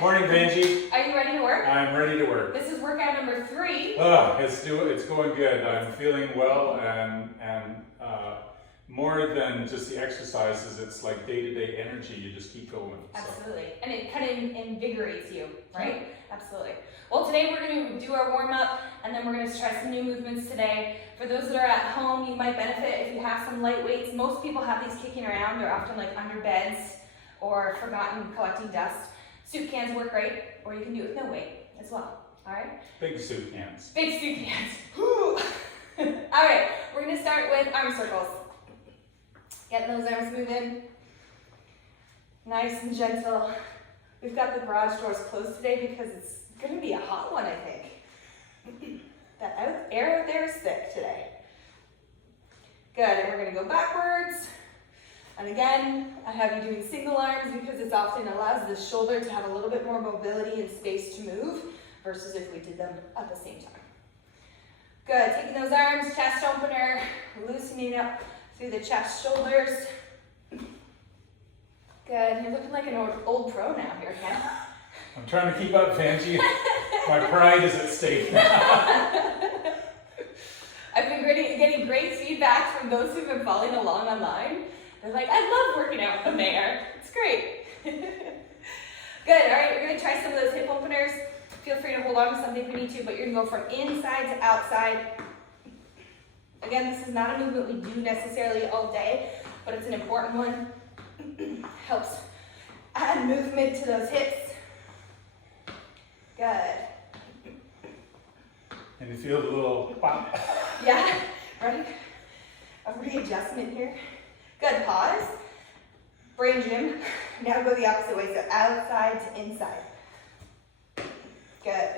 Morning, Benji. Are you ready to work? I'm ready to work. This is workout number 3. It's going good. I'm feeling well, and more than just the exercises, it's like day-to-day energy. You just keep going. Absolutely. So. And it kind of invigorates you, right? Absolutely. Well, today we're going to do our warm-up, and then we're going to try some new movements today. For those that are at home, you might benefit if you have some light weights. Most people have these kicking around. They're often like under beds or forgotten collecting dust. Soup cans work great, or you can do it with no weight as well. All right? Big soup cans. Big soup cans. All right, we're going to start with arm circles. Getting those arms moving. Nice and gentle. We've got the garage doors closed today because it's going to be a hot one, I think. That air out there is thick today. Good, and we're going to go backwards. And again, I have you doing single arms because it often allows the shoulder to have a little bit more mobility and space to move versus if we did them at the same time. Good, taking those arms, chest opener, loosening up through the chest, shoulders. Good, you're looking like an old pro now here, Ken. I'm trying to keep up, Benji. My pride is at stake now. I've been getting great feedback from those who've been following along online. They're like, I love working out with the mayor. It's great. Good, all right, we're gonna try some of those hip openers. Feel free to hold on to something if you need to, but you're gonna go from inside to outside. Again, this is not a movement we do necessarily all day, but it's an important one. Helps add movement to those hips. Good. And you feel the little pop. Yeah, right? A readjustment here. Good, pause. Brain gym. Now go the opposite way, so outside to inside. Good.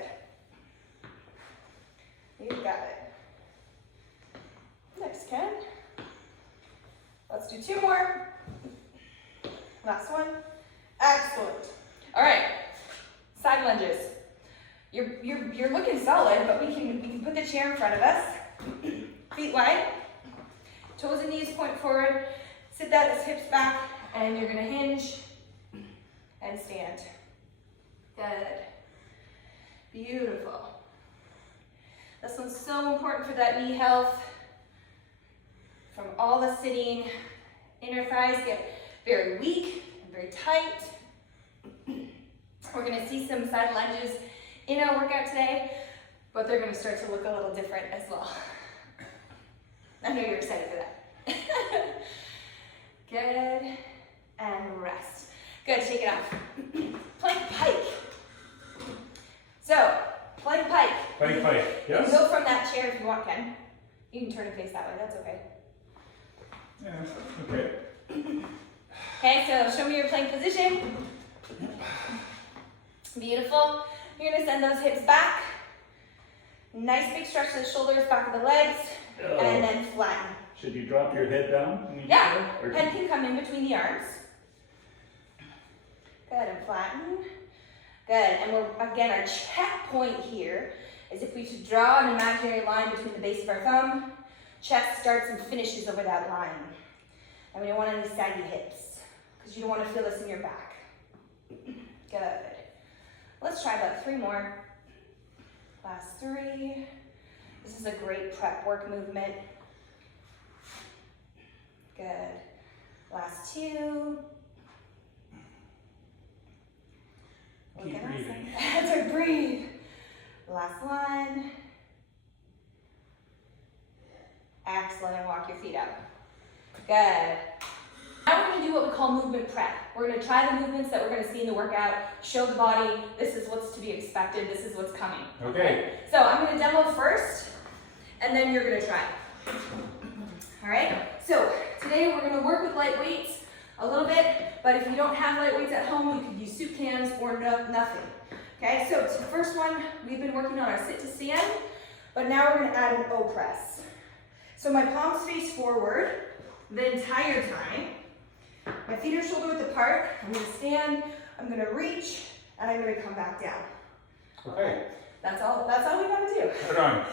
You got it. Next, Ken. Let's do 2 more. Last one. Excellent. All right. Side lunges. You're looking solid, but we can put the chair in front of us. Feet wide. Toes and knees point forward. Sit those hips back, and you're gonna hinge and stand. Good. Beautiful. This one's so important for that knee health. From all the sitting, inner thighs get very weak and very tight. We're gonna see some side lunges in our workout today, but they're gonna start to look a little different as well. I know you're excited for that. Good, and rest. Good, shake it off. Plank pike. So, plank pike. Plank pike, yes. You can go from that chair if you want, Ken. You can turn and face that way, that's okay. Yeah, okay. Okay, so show me your plank position. Beautiful. You're gonna send those hips back. Nice big stretch to the shoulders, back of the legs, and then flatten. Should you drop your head down? When you Yeah, do that, head can come in between the arms. Good, and flatten. Good, and again, our checkpoint here is if we should draw an imaginary line between the base of our thumb, chest starts and finishes over that line. And we don't want any saggy hips, because you don't want to feel this in your back. Good. Let's try about 3 more. Last 3. This is a great prep work movement. Good. Last 2. keep breathing. That's right, breathe. Last one. Excellent, and walk your feet up. Good. Now we're going to do what we call movement prep. We're going to try the movements that we're going to see in the workout, show the body, this is what's to be expected, this is what's coming. Okay. So I'm going to demo first, and then you're going to try. All right? So today we're going to work with light weights a little bit, but if you don't have light weights at home, you could use soup cans or nothing. Okay, so the first one, we've been working on our sit to stand, but now we're going to add an O press. So my palms face forward the entire time. My feet are shoulder width apart. I'm going to stand, I'm going to reach, and I'm going to come back down. Okay. That's all we got to do. Put on.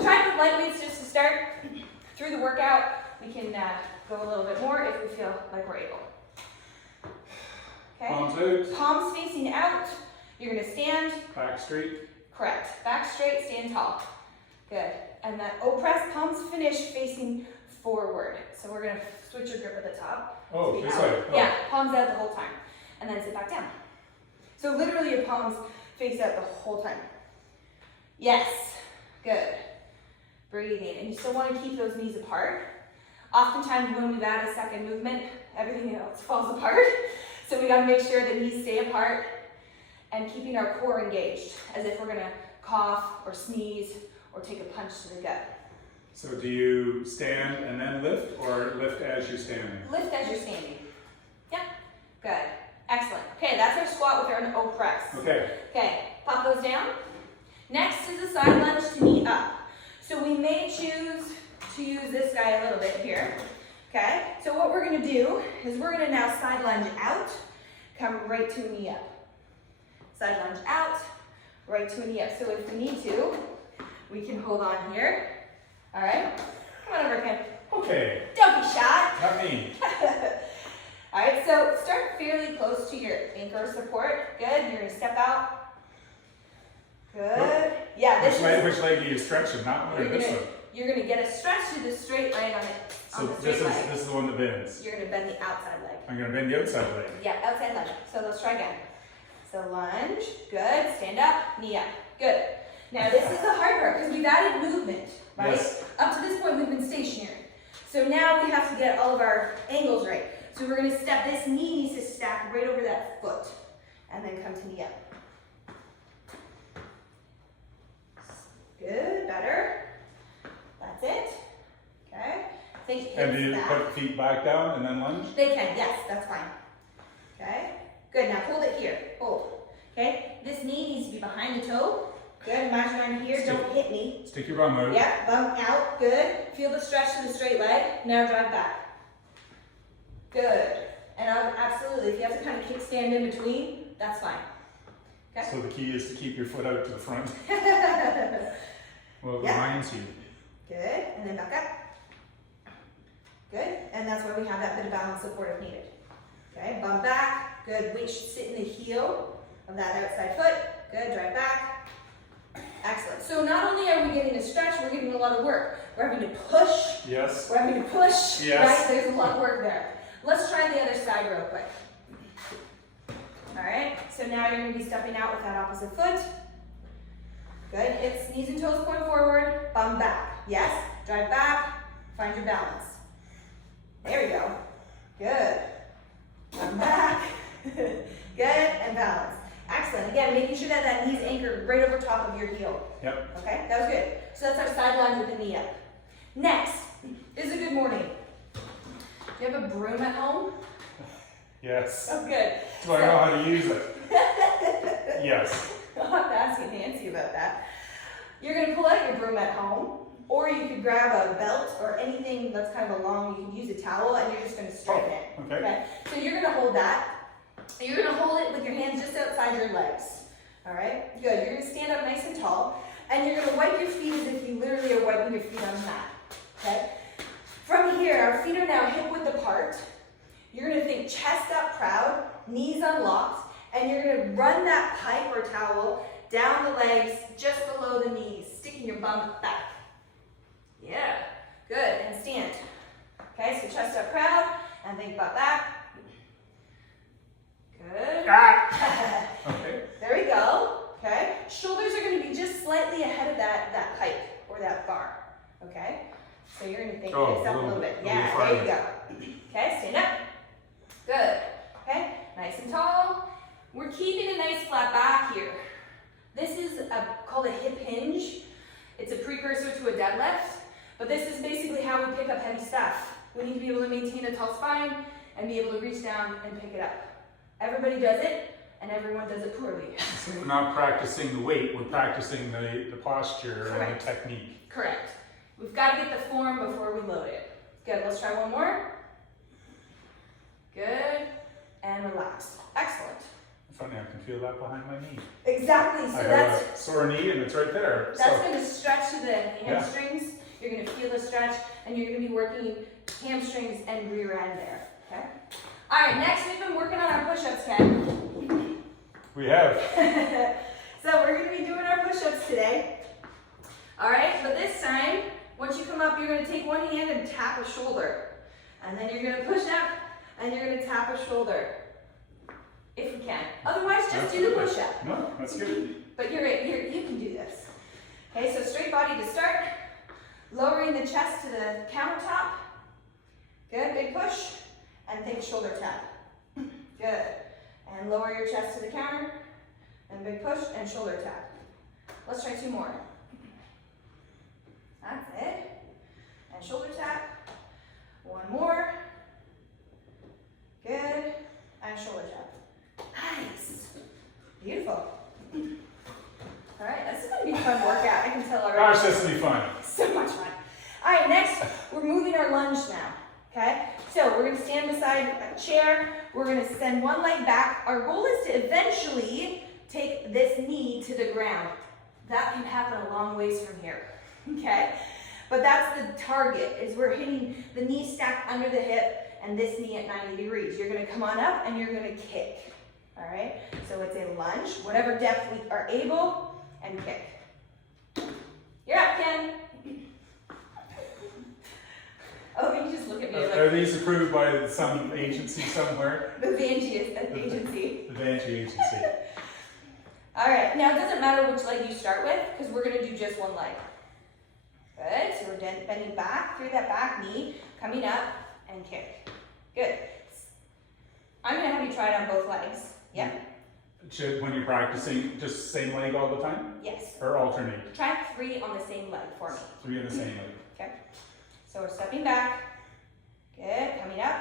Try with light weights just to start. Through the workout, we can go a little bit more if we feel like we're able. Okay? Palms out. Palms facing out. You're gonna stand. Back straight. Correct. Back straight, stand tall. Good. And that O press, palms finish facing forward. So we're gonna switch your grip at the top. Oh, this way. Oh. Yeah, palms out the whole time. And then sit back down. So literally your palms face out the whole time. Yes. Good. Breathing. And you still want to keep those knees apart. Oftentimes when we've added a second movement, everything else falls apart. So we got to make sure the knees stay apart and keeping our core engaged, as if we're going to cough or sneeze or take a punch to the gut. So do you stand and then lift, or lift as you're standing? Lift as you're standing. Yeah. Good. Excellent. Okay, that's our squat with our O press. Okay. Okay, pop those down. Next is a side lunge to knee up. So we may choose to use this guy a little bit here. Okay, so what we're gonna do is we're gonna now side lunge out, come right to a knee up. Side lunge out, right to a knee up. So if we need to, we can hold on here. All right, come on over, Ken. Okay. Don't be shy. Not me. All right, so start fairly close to your anchor support. Good, you're gonna step out. Good. Yeah, this Which leg do you stretch it? Not one or this one? You're gonna get a stretch to the straight leg on it. So this is the one that bends. You're gonna bend the outside leg. I'm gonna bend the outside leg. Yeah, outside leg. So let's try again. So lunge, good. Stand up, knee up, good. Now this is the hard part because we've added movement, right? Yes. Up to this point we've been stationary. So now we have to get all of our angles right. So we're gonna step, this knee needs to stack right over that foot and then come to knee up. Good, better. That's it. Okay. Think And do you back. put feet back down and then lunge? They can, yes, that's fine. Okay. Good, now hold it here. Hold. Okay. This knee needs to be behind the toe. Good. Imagine I'm here. Don't hit me. Stick your bum out. Yeah, bump out. Good. Feel the stretch to the straight leg. Now drive back. Good. And absolutely, if you have to kind of kickstand in between, that's fine. Okay. So the key is to keep your foot out to the front. Well, it Yeah. reminds you. Good. And then back up. Good. And that's where we have that bit of balance support if needed. Okay. Bump back. Good. Weight should sit in the heel of that outside foot. Good. Drive back. Excellent. So not only are we getting a stretch, we're getting a lot of work. We're having to push. Yes. We're having to push. Yes. Right? There's a lot of work there. Let's try the other side real quick. All right. So now you're going to be stepping out with that opposite foot. Good. Hips, knees, and toes point forward. Bum back. Yes. Drive back. Find your balance. There we go. Good. Bum back. Good. And balance. Excellent. Again, making sure that that knee's anchored right over top of your heel. Yep. Okay, that was good. So that's our side lunge with the knee up. Next is a good morning. Do you have a broom at home? Yes. Oh, good. Do I know how to use it? Yes. I'll have to ask Nancy about that. You're going to pull out your broom at home, or you could grab a belt or anything that's kind of a long, you can use a towel, and you're just going to straighten it. Okay. So you're going to hold that. You're going to hold it with your hands just outside your legs. All right? Good. You're going to stand up nice and tall, and you're going to wipe your feet as if you literally are wiping your feet on the mat. Okay? From here, our feet are now hip-width apart. You're going to think chest up proud, knees unlocked, and you're going to run that pipe or towel down the legs just below the knees, sticking your bum back. Yeah. Good. And stand. Okay, so chest up proud, and think butt back. Good. Ah. Okay. There we go. Okay. Shoulders are going to be just slightly ahead of that pipe or that bar. Okay. So you're going to think hips up a little bit. Yeah, there you go. Okay, stand up. Good. Okay, nice and tall. We're keeping a nice flat back here. This is called a hip hinge. It's a precursor to a deadlift, but this is basically how we pick up heavy stuff. We need to be able to maintain a tall spine and be able to reach down and pick it up. Everybody does it, and everyone does it poorly. So we're not practicing the weight, we're practicing the posture and the technique. Correct. We've got to get the form before we load it. Good, let's try one more. Good, and relax. Excellent. Funny, I can feel that behind my knee. Exactly, so I that's have a sore knee and it's right there. That's So. going to stretch to the hamstrings. You're going to feel the stretch, and you're going to be working hamstrings and rear end there. Okay. All right. Next, we've been working on our push-ups, Ken. We have. So we're going to be doing our push-ups today. All right, but this time, once you come up, you're going to take one hand and tap a shoulder. And then you're going to push up, and you're going to tap a shoulder. If you can. Otherwise, just do the push-up. No, that's good. But you can do this. Okay, so straight body to start. Lowering the chest to the countertop. Good, big push. And think shoulder tap. Good. And lower your chest to the counter. And big push and shoulder tap. Let's try 2 more. That's it. And shoulder tap. 1 more. Good. And shoulder tap. Nice. Beautiful. All right, this is going to be a fun workout. I can tell already. Gosh, this will be fun. So much fun. All right, next, we're moving our lunge now. Okay? So we're going to stand beside a chair. We're going to send one leg back. Our goal is to eventually take this knee to the ground. That can happen a long ways from here. Okay? But that's the target, is we're hitting the knee stacked under the hip and this knee at 90 degrees. You're going to come on up and you're going to kick. All right? So it's a lunge, whatever depth we are able, and kick. You're up, Ken. Oh, you just look at me like... Are these approved by some agency somewhere? The Vanjie agency. The Vanjie agency. All right, now it doesn't matter which leg you start with, because we're going to do just one leg. Good, so we're bending back through that back knee, coming up, and kick. Good. I'm going to have you try it on both legs. Yep. Should, when you're practicing, just same leg all the time? Yes. Or alternate? Try 3 on the same leg for me. 3 on the same leg. Okay. So we're stepping back. Good. Coming up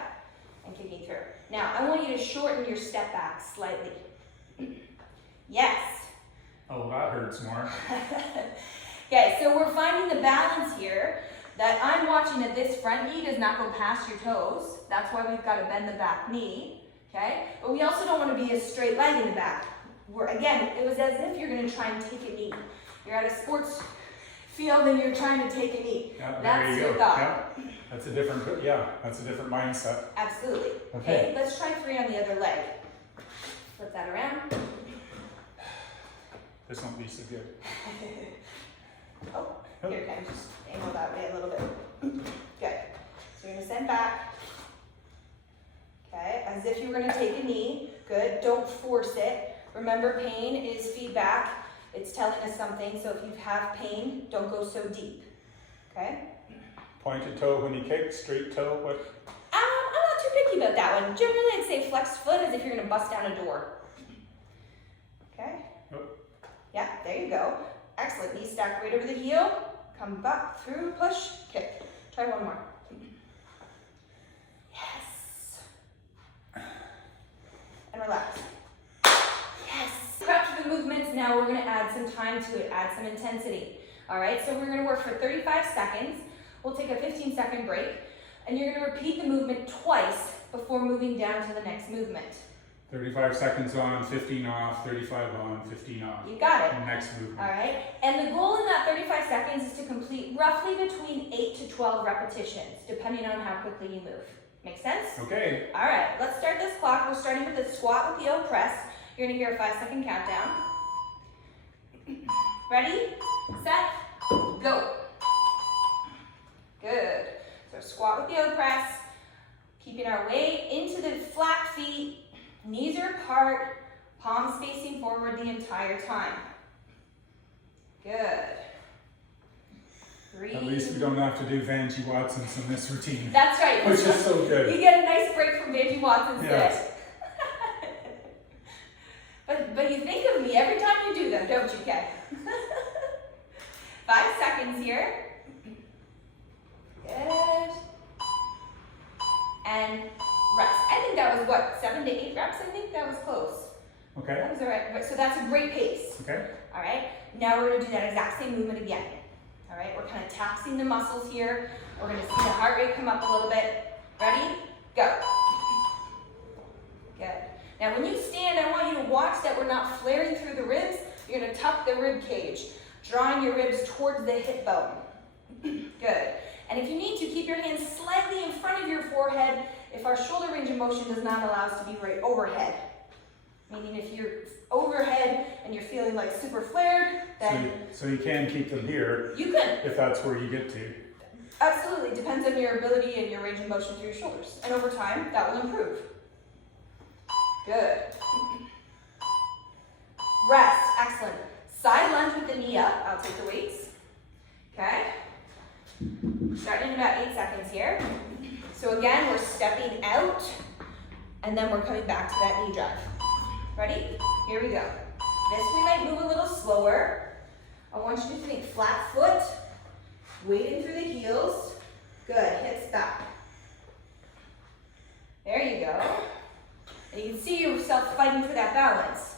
and kicking through. Now, I want you to shorten your step back slightly. Yes. Oh, that hurts more. Okay, so we're finding the balance here that I'm watching that this front knee does not go past your toes. That's why we've got to bend the back knee. Okay? But we also don't want to be a straight leg in the back. Again, it was as if you're going to try and take a knee. You're at a sports field and you're trying to take a knee. Yeah, that's your thought. Yeah. That's a different mindset. Absolutely. Okay. Let's try 3 on the other leg. Flip that around. This won't be so good. Oh, here, can I just angle that way a little bit? Good. So you're going to send back. Okay, as if you were going to take a knee. Good. Don't force it. Remember, pain is feedback. It's telling us something. So if you have pain, don't go so deep. Okay? Pointed toe when you kick, straight toe, what? I'm not too picky about that one. Generally, I'd say flexed foot as if you're going to bust down a door. Okay? Oh. Yeah, there you go. Excellent. Knee stacked right over the heel. Come back through, push, kick. Try 1 more. Yes. And relax. Yes. Prep for the movements. Now we're going to add some time to it, add some intensity. All right, so we're going to work for 35 seconds. We'll take a 15-second break, and you're going to repeat the movement twice before moving down to the next movement. 35 seconds on, 15 off, 35 on, 15 off. You got it. Next movement. All right, and the goal in that 35 seconds is to complete roughly between 8 to 12 repetitions, depending on how quickly you move. Make sense? Okay. All right, let's start this clock. We're starting with the squat with the O press. You're going to hear a 5-second countdown. Ready, set, go. Good. So squat with the O press, keeping our weight into the flat feet, knees are apart, palms facing forward the entire time. Good. Breathe. At least we don't have to do Vanjie Watson's in this routine. That's right. Which is so good. You get a nice break from Vanjie Watson's Yes. today. But you think of me every time you do them, don't you, Ken? 5 seconds here. Good. And rest. I think that was what, 7 to 8 reps? I think that was close. Okay. That was all right. So that's a great pace. Okay. All right. Now we're going to do that exact same movement again. All right. We're kind of taxing the muscles here. We're going to see the heart rate come up a little bit. Ready? Go. Good. Now when you stand, I want you to watch that we're not flaring through the ribs. You're going to tuck the rib cage, drawing your ribs towards the hip bone. Good. And if you need to, keep your hands slightly in front of your forehead if our shoulder range of motion does not allow us to be right overhead. Meaning if you're overhead and you're feeling like super flared, then So you can keep them here you could. if that's where you get to. Absolutely, depends on your ability and your range of motion through your shoulders. And over time, that will improve. Good. Rest, excellent. Side lunge with the knee up, I'll take the weights. Okay? Starting in about 8 seconds here. So again, we're stepping out, and then we're coming back to that knee drive. Ready? Here we go. This we might move a little slower. I want you to think flat foot, weight in through the heels. Good, hips back. There you go. And you can see yourself fighting for that balance.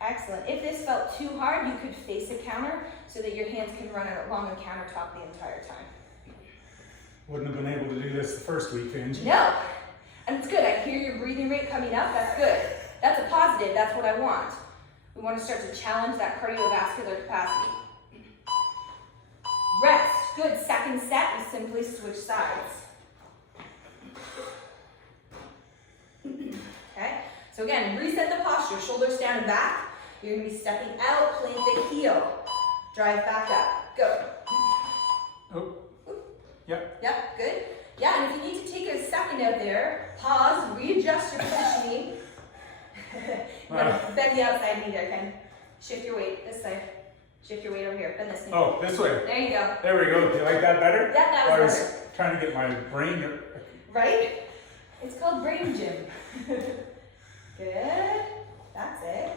Excellent. If this felt too hard, you could face a counter so that your hands can run along the countertop the entire time. Wouldn't have been able to do this the first week, Angie. No. And it's good. I hear your breathing rate coming up. That's good. That's a positive. That's what I want. We want to start to challenge that cardiovascular capacity. Rest. Good. Second set, we simply switch sides. Okay? So again, reset the posture. Shoulders down and back. You're going to be stepping out, plant the heel. Drive back up. Go. Oh. Yep. Yep, good. Yeah, and if you need to take a second out there, pause, readjust your positioning. You want to bend the outside knee there, Ken. Shift your weight this side. Shift your weight over here. Bend this knee. Oh, this way. There you go. There we go. Do you like that better? Yeah, that I was was better. trying to get my brain. Right? It's called brain gym. Good. That's it.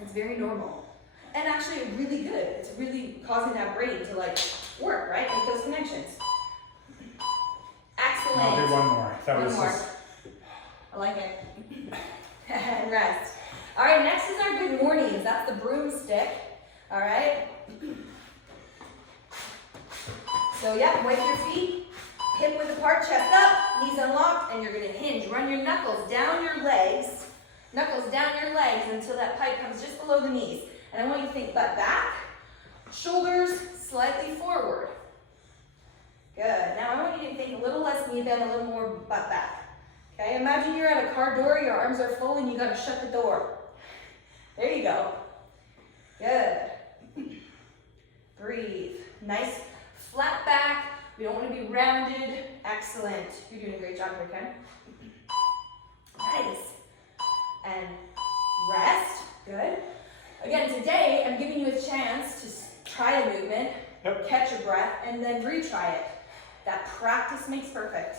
It's very normal. And actually really good. It's really causing that brain to like work, right? Make those connections. Excellent. I'll do one more. One more. I like it. And rest. All right, next is our good mornings. That's the broomstick. All right. So yeah, wipe your feet, hip width apart, chest up, knees unlocked, and you're gonna hinge. Run your knuckles down your legs until that pipe comes just below the knees. And I want you to think butt back, shoulders slightly forward. Good. Now I want you to think a little less knee bend, a little more butt back. Okay, imagine you're at a car door, your arms are full, and you gotta shut the door. There you go. Good. Breathe. Nice flat back. We don't want to be rounded. Excellent. You're doing a great job here, Ken. Nice. And rest. Good. Again, today I'm giving you a chance to try a movement, catch your breath, and then retry it. That practice makes perfect.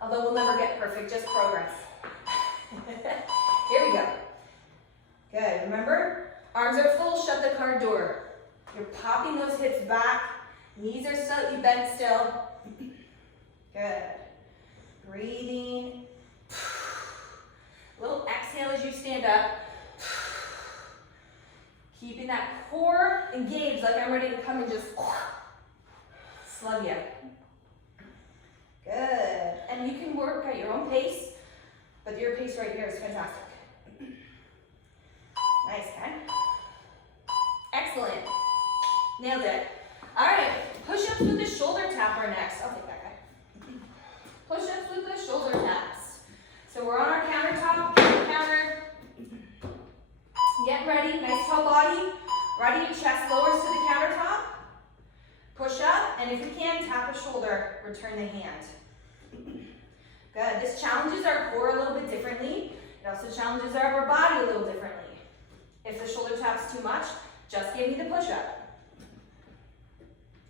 Although we'll never get perfect, just progress. Here we go. Good. Remember, arms are full, shut the car door. You're popping those hips back. Knees are slightly bent still. Good. Breathing. Little exhale as you stand up. Keeping that core engaged like I'm ready to come and just slug you. Good. And you can work at your own pace, but your pace right here is fantastic. Nice, Ken. Excellent. Nailed it. All right, push-ups with the shoulder tapper next. I'll take that guy. Push-ups with the shoulder taps. So we're on our countertop, counter. Get ready, nice tall body. Ready, your chest lowers to the countertop. Push up, and if you can, tap a shoulder, return the hand. Good. This challenges our core a little bit differently. It also challenges our upper body a little differently. If the shoulder tap's too much, just give me the push-up.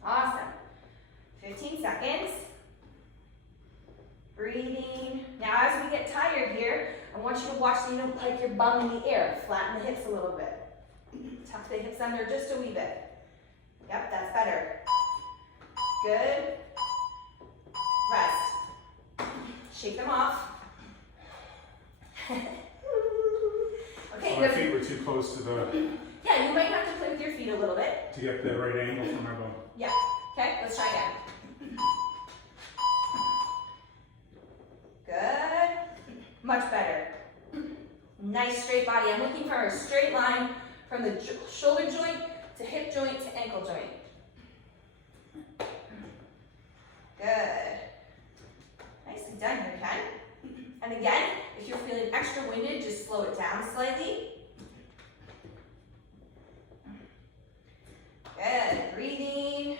Awesome. 15 seconds. Breathing. Now as we get tired here, I want you to watch so you don't pike your bum in the air. Flatten the hips a little bit. Tuck the hips under just a wee bit. Yep, that's better. Good. Rest. Shake them off. Okay, My feet were too close to the, yeah, you might have to play with your feet a little bit. to get the right angle for my bone. Yeah. Okay, let's try again. Good. Much better. Nice straight body. I'm looking for a straight line from the shoulder joint to hip joint to ankle joint. Good. Nicely done here, Ken. And again, if you're feeling extra winded, just slow it down slightly. Good, breathing.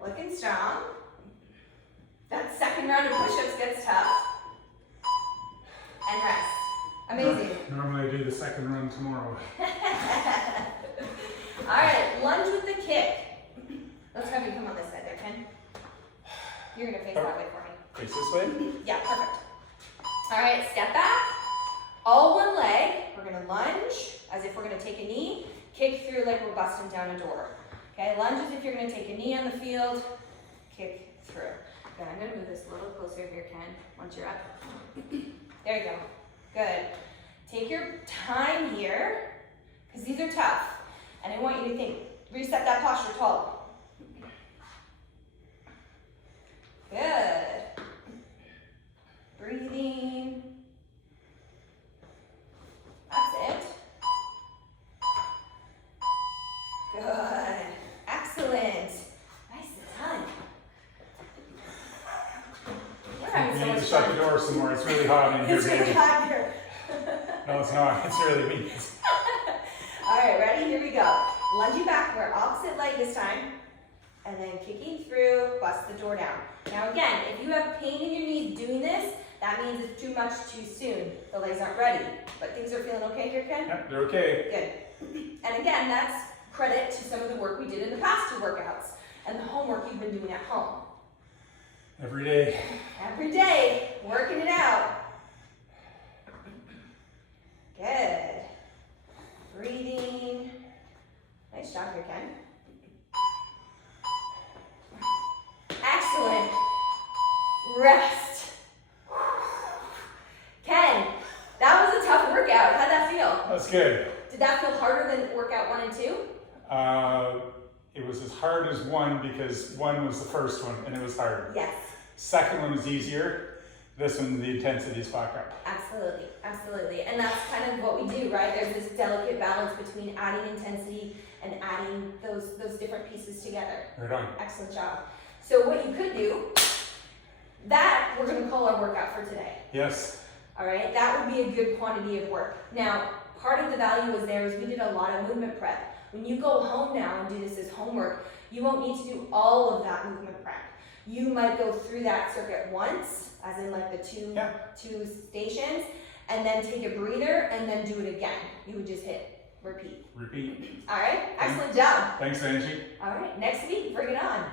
Looking strong. That second round of push-ups gets tough. And rest. Amazing. Normally I do the second run tomorrow. All right, lunge with the kick. Let's have you come on this side there, Ken. You're gonna face that way for me. Face this way? Yeah, perfect. All right, step back. All one leg. We're gonna lunge as if we're gonna take a knee. Kick through like we're busting down a door. Okay, lunge as if you're gonna take a knee on the field. Kick through. Good, I'm gonna move this a little closer here, Ken, once you're up. There you go. Good. Take your time here, because these are tough. And I want you to think, reset that posture tall. Good. Breathing. That's it. Good. Excellent. Nicely done. We're having so You need much to shut fun. the door some more. It's really hot in here, It's really baby. hot here. No, it's not. It's really me. All right, ready? Here we go. Lunging backward, opposite leg this time. And then kicking through, bust the door down. Now again, if you have pain in your knees doing this, that means it's too much too soon. The legs aren't ready. But things are feeling okay here, Ken? Yep, they're okay. Good. And again, that's credit to some of the work we did in the past two workouts and the homework you've been doing at home. Every day. Every day, working it out. Good. Breathing. Nice job here, Ken. Excellent. Rest. Ken, that was a tough workout. How'd that feel? That's good. Did that feel harder than workout 1 and 2? It was as hard as one because one was the first one and it was hard. Yes. Second one was easier. This one, the intensity is back up. Absolutely, absolutely. And that's kind of what we do, right? There's this delicate balance between adding intensity and adding those different pieces together. Right on. Excellent job. So what you could do, that we're gonna call our workout for today. Yes. All right, that would be a good quantity of work. Now, part of the value was there is we did a lot of movement prep. When you go home now and do this as homework, you won't need to do all of that movement prep. You might go through that circuit once, as in like the two stations, and then take a breather and then do it again. You would just hit repeat. Repeat. All right, excellent job. Thanks, Angie. All right, next week, bring it on.